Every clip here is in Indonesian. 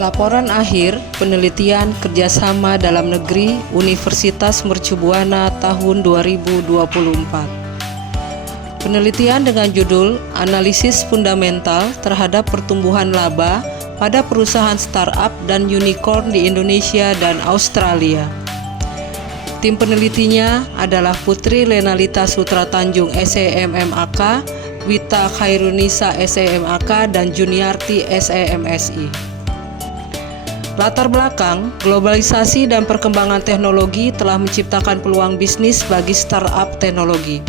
Laporan akhir penelitian kerjasama dalam negeri Universitas Mercu Buana tahun 2024. Penelitian dengan judul Analisis Fundamental terhadap Pertumbuhan Laba pada Perusahaan Startup dan Unicorn di Indonesia dan Australia. Tim penelitinya adalah Putri Lenalita Sutra Tanjung SEMMAK, Wita Khairunisa SEMAK, dan Juniarti SEMSI. Latar belakang, globalisasi dan perkembangan teknologi telah menciptakan peluang bisnis bagi startup teknologi.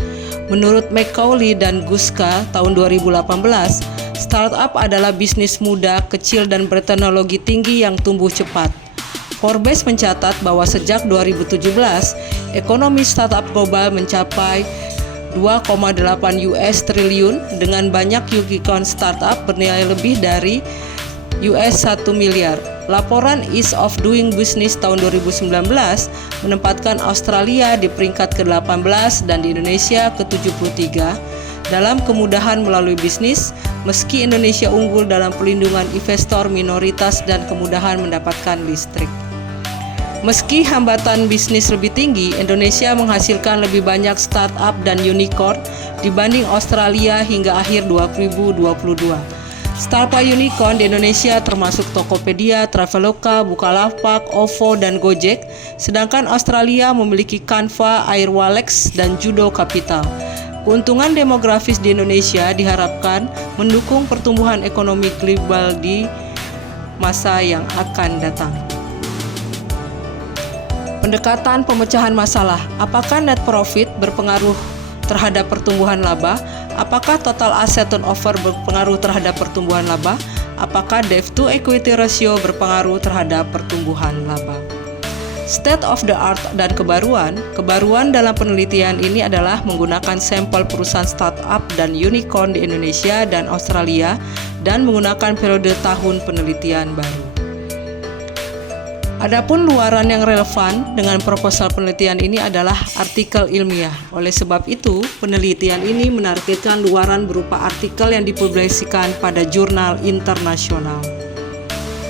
Menurut McCauley dan Guska tahun 2018, startup adalah bisnis muda, kecil, dan berteknologi tinggi yang tumbuh cepat. Forbes mencatat bahwa sejak 2017, ekonomi startup global mencapai 2,8 triliun dengan banyak unicorn startup bernilai lebih dari $1 miliar. Laporan Ease of Doing Business tahun 2019 menempatkan Australia di peringkat ke-18 dan di Indonesia ke-73 dalam kemudahan melalui bisnis, meski Indonesia unggul dalam pelindungan investor minoritas dan kemudahan mendapatkan listrik. Meski hambatan bisnis lebih tinggi, Indonesia menghasilkan lebih banyak startup dan unicorn dibanding Australia hingga akhir 2022. Startup unicorn di Indonesia termasuk Tokopedia, Traveloka, Bukalapak, OVO, dan Gojek, sedangkan Australia memiliki Canva, Airwallex, dan Judo Capital. Keuntungan demografis di Indonesia diharapkan mendukung pertumbuhan ekonomi global di masa yang akan datang. Pendekatan pemecahan masalah. Apakah net profit berpengaruh terhadap pertumbuhan laba? Apakah total asset turnover berpengaruh terhadap pertumbuhan laba? Apakah debt to equity ratio berpengaruh terhadap pertumbuhan laba? State of the art dan kebaruan. Kebaruan dalam penelitian ini adalah menggunakan sampel perusahaan startup dan unicorn di Indonesia dan Australia dan menggunakan periode tahun penelitian baru. Adapun luaran yang relevan dengan proposal penelitian ini adalah artikel ilmiah. Oleh sebab itu, penelitian ini menargetkan luaran berupa artikel yang dipublikasikan pada jurnal internasional.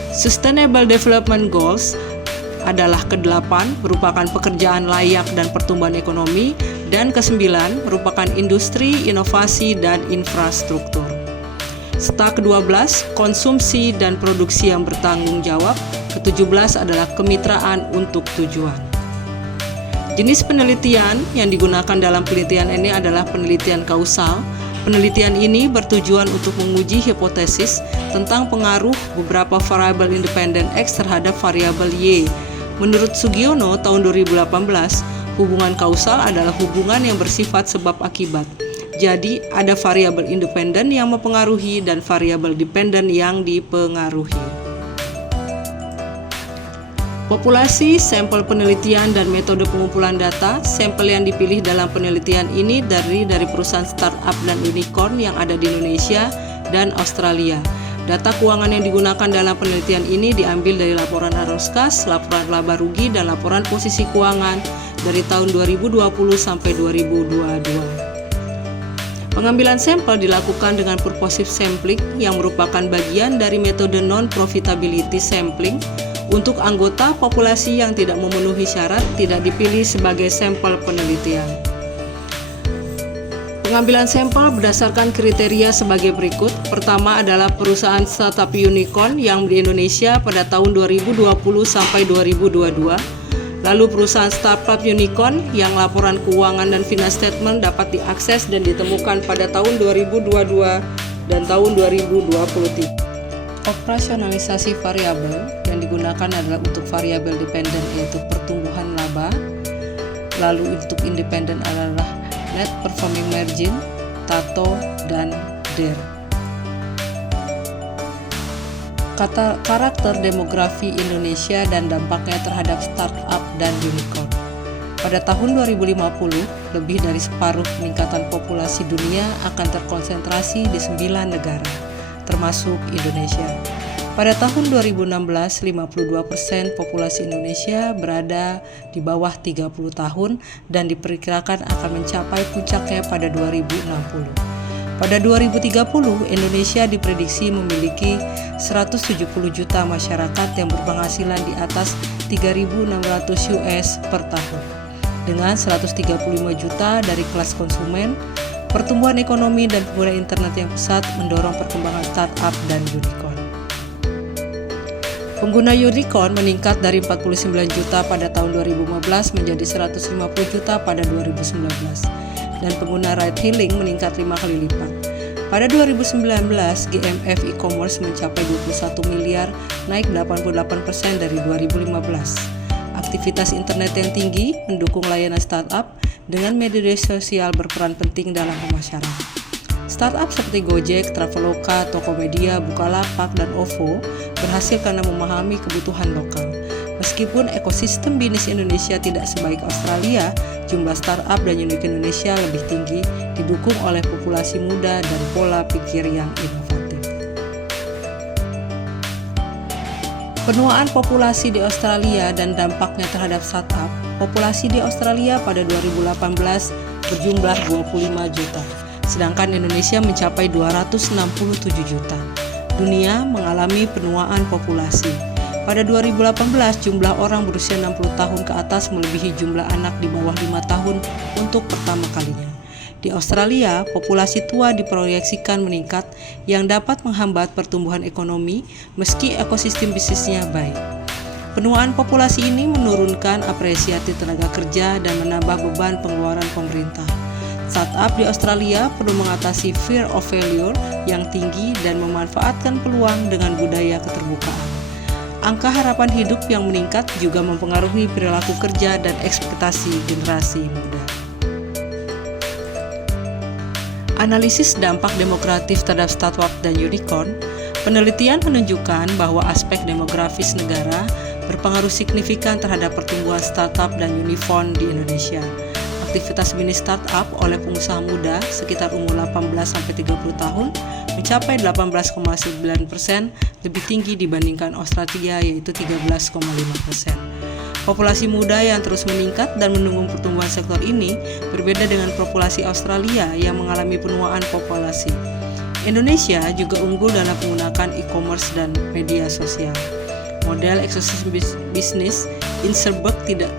Sustainable Development Goals adalah ke-8 merupakan pekerjaan layak dan pertumbuhan ekonomi, dan ke-9 merupakan industri, inovasi, dan infrastruktur. Serta ke-12 konsumsi dan produksi yang bertanggung jawab. Ke-17 adalah kemitraan untuk tujuan. Jenis penelitian yang digunakan dalam penelitian ini adalah penelitian kausal. Penelitian ini bertujuan untuk menguji hipotesis tentang pengaruh beberapa variabel independen X terhadap variabel Y. Menurut Sugiono tahun 2018, hubungan kausal adalah hubungan yang bersifat sebab akibat. Jadi, ada variabel independen yang mempengaruhi dan variabel dependen yang dipengaruhi. Populasi, sampel penelitian, dan metode pengumpulan data. Sampel yang dipilih dalam penelitian ini dari perusahaan startup dan unicorn yang ada di Indonesia dan Australia. Data keuangan yang digunakan dalam penelitian ini diambil dari laporan arus kas, laporan laba rugi, dan laporan posisi keuangan dari tahun 2020 sampai 2022. Pengambilan sampel dilakukan dengan purposive sampling yang merupakan bagian dari metode non-profitability sampling. Untuk anggota populasi yang tidak memenuhi syarat tidak dipilih sebagai sampel penelitian. Pengambilan sampel berdasarkan kriteria sebagai berikut. Pertama adalah perusahaan startup unicorn yang di Indonesia pada tahun 2020 sampai 2022. Lalu perusahaan startup unicorn yang laporan keuangan dan finance statement dapat diakses dan ditemukan pada tahun 2022 dan tahun 2023. Operasionalisasi variabel yang digunakan adalah untuk variabel dependen yaitu pertumbuhan laba, lalu untuk independen adalah net performing margin, TATO, dan DER. Karakter demografi Indonesia dan dampaknya terhadap startup dan unicorn. Pada tahun 2050, lebih dari separuh peningkatan populasi dunia akan terkonsentrasi di 9 negara, termasuk Indonesia. Pada tahun 2016, 52% populasi Indonesia berada di bawah 30 tahun dan diperkirakan akan mencapai puncaknya pada 2060. Pada 2030, Indonesia diprediksi memiliki 170 juta masyarakat yang berpenghasilan di atas 3.600 US per tahun. Dengan 135 juta dari kelas konsumen, pertumbuhan ekonomi dan pengguna internet yang pesat mendorong perkembangan startup dan unicorn. Pengguna unicorn meningkat dari 49 juta pada tahun 2015 menjadi 150 juta pada 2019. Dan pengguna ride-hailing meningkat 5 kali lipat. Pada 2019, GMV e-commerce mencapai 21 miliar, naik 88% dari 2015. Aktivitas internet yang tinggi mendukung layanan startup dengan media sosial berperan penting dalam pemasaran. Startup seperti Gojek, Traveloka, Tokopedia, Bukalapak, dan OVO berhasil karena memahami kebutuhan lokal. Meskipun ekosistem bisnis Indonesia tidak sebaik Australia, jumlah startup dan unicorn Indonesia lebih tinggi, didukung oleh populasi muda dan pola pikir yang inovatif. Penuaan populasi di Australia dan dampaknya terhadap startup. Populasi di Australia pada 2018 berjumlah 25 juta, sedangkan Indonesia mencapai 267 juta. Dunia mengalami penuaan populasi. Pada 2018, jumlah orang berusia 60 tahun ke atas melebihi jumlah anak di bawah 5 tahun untuk pertama kalinya. Di Australia, populasi tua diproyeksikan meningkat yang dapat menghambat pertumbuhan ekonomi meski ekosistem bisnisnya baik. Penuaan populasi ini menurunkan apresiasi tenaga kerja dan menambah beban pengeluaran pemerintah. Startup di Australia perlu mengatasi fear of failure yang tinggi dan memanfaatkan peluang dengan budaya keterbukaan. Angka harapan hidup yang meningkat juga mempengaruhi perilaku kerja dan ekspektasi generasi muda. Analisis dampak demografis terhadap startup dan unicorn. Penelitian menunjukkan bahwa aspek demografis negara berpengaruh signifikan terhadap pertumbuhan startup dan unicorn di Indonesia. Aktivitas bisnis startup oleh pengusaha muda sekitar umur 18-30 tahun mencapai 18,9%, lebih tinggi dibandingkan Australia yaitu 13,5%. Populasi muda yang terus meningkat dan mendukung pertumbuhan sektor ini berbeda dengan populasi Australia yang mengalami penuaan populasi. Indonesia juga unggul dalam menggunakan e-commerce dan media sosial. Model ekosistem bisnis Inserberg tidak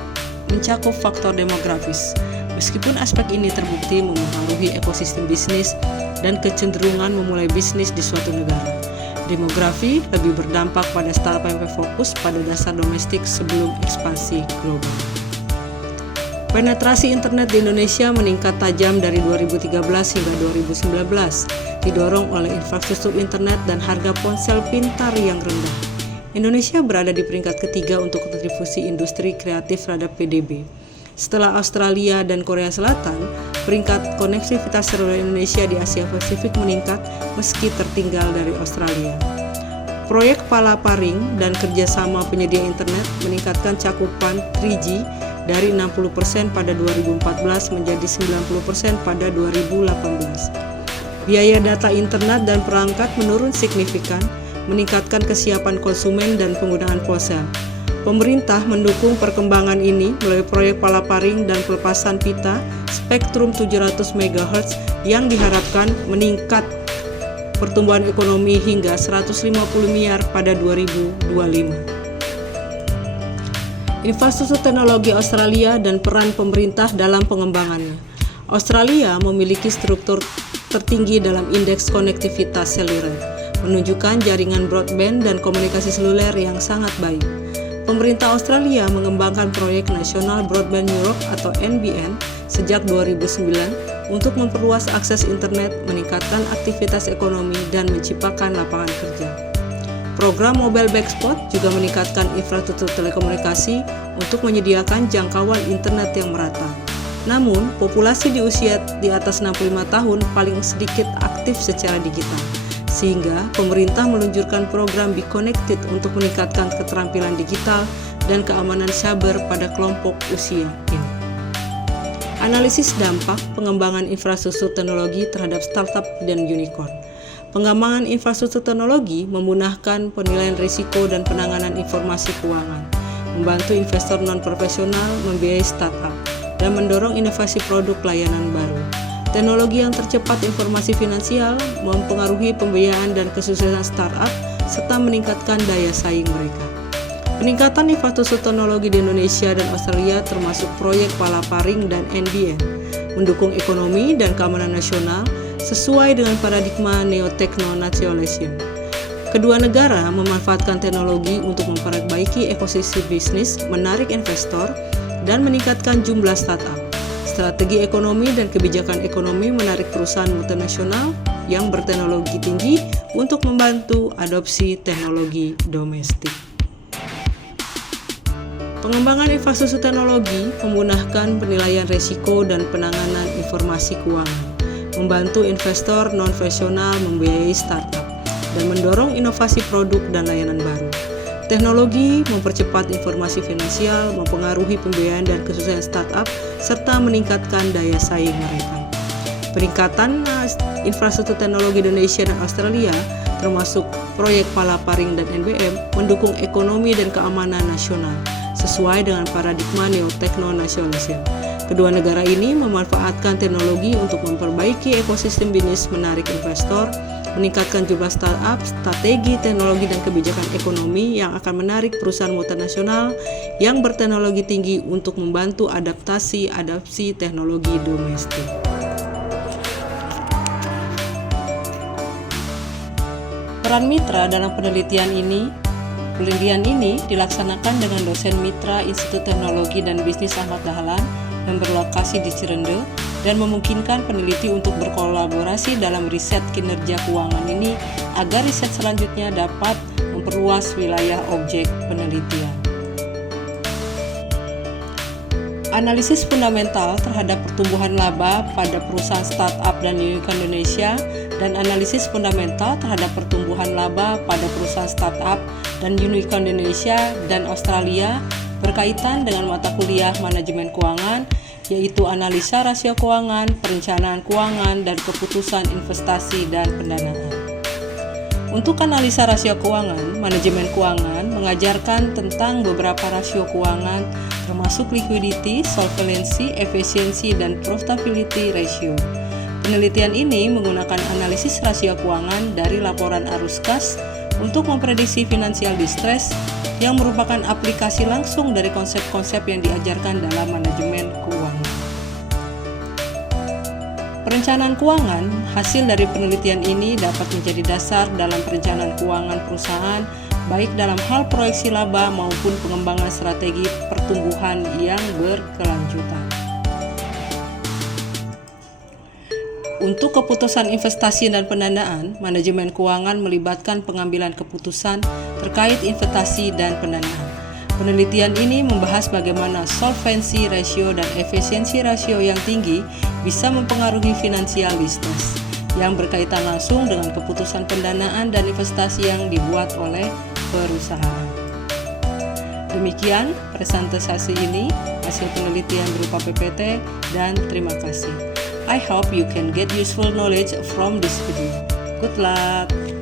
mencakup faktor demografis. Meskipun aspek ini terbukti mempengaruhi ekosistem bisnis dan kecenderungan memulai bisnis di suatu negara. Demografi lebih berdampak pada startup yang berfokus pada dasar domestik sebelum ekspansi global. Penetrasi internet di Indonesia meningkat tajam dari 2013 hingga 2019, didorong oleh infrastruktur internet dan harga ponsel pintar yang rendah. Indonesia berada di peringkat ketiga untuk kontribusi industri kreatif terhadap PDB. Setelah Australia dan Korea Selatan, peringkat konektivitas seluler Indonesia di Asia Pasifik meningkat meski tertinggal dari Australia. Proyek Palaparing dan kerjasama penyedia internet meningkatkan cakupan 3G dari 60% pada 2014 menjadi 90% pada 2018. Biaya data internet dan perangkat menurun signifikan, meningkatkan kesiapan konsumen dan penggunaan ponsel. Pemerintah mendukung perkembangan ini melalui proyek Palaparing dan pelepasan pita spektrum 700 MHz yang diharapkan meningkat pertumbuhan ekonomi hingga 150 miliar pada 2025. Infrastruktur teknologi Australia dan peran pemerintah dalam pengembangannya. Australia memiliki struktur tertinggi dalam indeks konektivitas seluler, menunjukkan jaringan broadband dan komunikasi seluler yang sangat baik. Pemerintah Australia mengembangkan proyek National Broadband Europe atau NBN sejak 2009 untuk memperluas akses internet, meningkatkan aktivitas ekonomi, dan menciptakan lapangan kerja. Program Mobile Backspot juga meningkatkan infrastruktur telekomunikasi untuk menyediakan jangkauan internet yang merata. Namun, populasi di usia di atas 65 tahun paling sedikit aktif secara digital, sehingga pemerintah meluncurkan program Be Connected untuk meningkatkan keterampilan digital dan keamanan cyber pada kelompok usia ini. Analisis dampak pengembangan infrastruktur teknologi terhadap startup dan unicorn. Pengembangan infrastruktur teknologi memudahkan penilaian risiko dan penanganan informasi keuangan, membantu investor non-profesional membiayai startup, dan mendorong inovasi produk layanan baru. Teknologi yang tercepat informasi finansial mempengaruhi pembiayaan dan kesuksesan startup serta meningkatkan daya saing mereka. Peningkatan infrastruktur teknologi di Indonesia dan Australia termasuk proyek Palaparing dan NBN, mendukung ekonomi dan keamanan nasional sesuai dengan paradigma neo-techno-nationalism. Kedua negara memanfaatkan teknologi untuk memperbaiki ekosistem bisnis, menarik investor, dan meningkatkan jumlah startup. Strategi ekonomi dan kebijakan ekonomi menarik perusahaan multinasional yang berteknologi tinggi untuk membantu adopsi teknologi domestik. Pengembangan infrastruktur teknologi memudahkan penilaian risiko dan penanganan informasi keuangan, membantu investor non-profesional membiayai startup, dan mendorong inovasi produk dan layanan baru. Teknologi mempercepat informasi finansial, mempengaruhi pembiayaan dan kesuksesan startup, serta meningkatkan daya saing mereka. Peningkatan infrastruktur teknologi Indonesia dan Australia, termasuk proyek Palaparing dan NBM, mendukung ekonomi dan keamanan nasional, sesuai dengan paradigma neo-techno-nationalism. Kedua negara ini memanfaatkan teknologi untuk memperbaiki ekosistem bisnis, menarik investor, meningkatkan jumlah startup, strategi teknologi dan kebijakan ekonomi yang akan menarik perusahaan multinasional yang berteknologi tinggi untuk membantu adaptasi teknologi domestik. Peran mitra dalam penelitian ini dilaksanakan dengan dosen mitra Institut Teknologi dan Bisnis Ahmad Dahlan yang berlokasi di Cirende dan memungkinkan peneliti untuk berkolaborasi dalam riset kinerja keuangan ini agar riset selanjutnya dapat memperluas wilayah objek penelitian. Analisis fundamental terhadap pertumbuhan laba pada perusahaan startup dan unicorn Indonesia dan analisis fundamental terhadap pertumbuhan laba pada perusahaan startup dan unicorn Indonesia dan Australia berkaitan dengan mata kuliah manajemen keuangan, yaitu analisa rasio keuangan, perencanaan keuangan, dan keputusan investasi dan pendanaan. Untuk analisa rasio keuangan, manajemen keuangan mengajarkan tentang beberapa rasio keuangan termasuk liquidity, solvency, efficiency, dan profitability ratio. Penelitian ini menggunakan analisis rasio keuangan dari laporan arus kas untuk memprediksi financial distress yang merupakan aplikasi langsung dari konsep-konsep yang diajarkan dalam manajemen keuangan. Perencanaan keuangan, hasil dari penelitian ini dapat menjadi dasar dalam perencanaan keuangan perusahaan, baik dalam hal proyeksi laba maupun pengembangan strategi pertumbuhan yang berkelanjutan. Untuk keputusan investasi dan pendanaan, manajemen keuangan melibatkan pengambilan keputusan terkait investasi dan pendanaan. Penelitian ini membahas bagaimana solvency ratio dan efisiensi rasio yang tinggi bisa mempengaruhi financial distress yang berkaitan langsung dengan keputusan pendanaan dan investasi yang dibuat oleh perusahaan. Demikian presentasi ini, hasil penelitian berupa PPT, dan terima kasih. I hope you can get useful knowledge from this video. Good luck!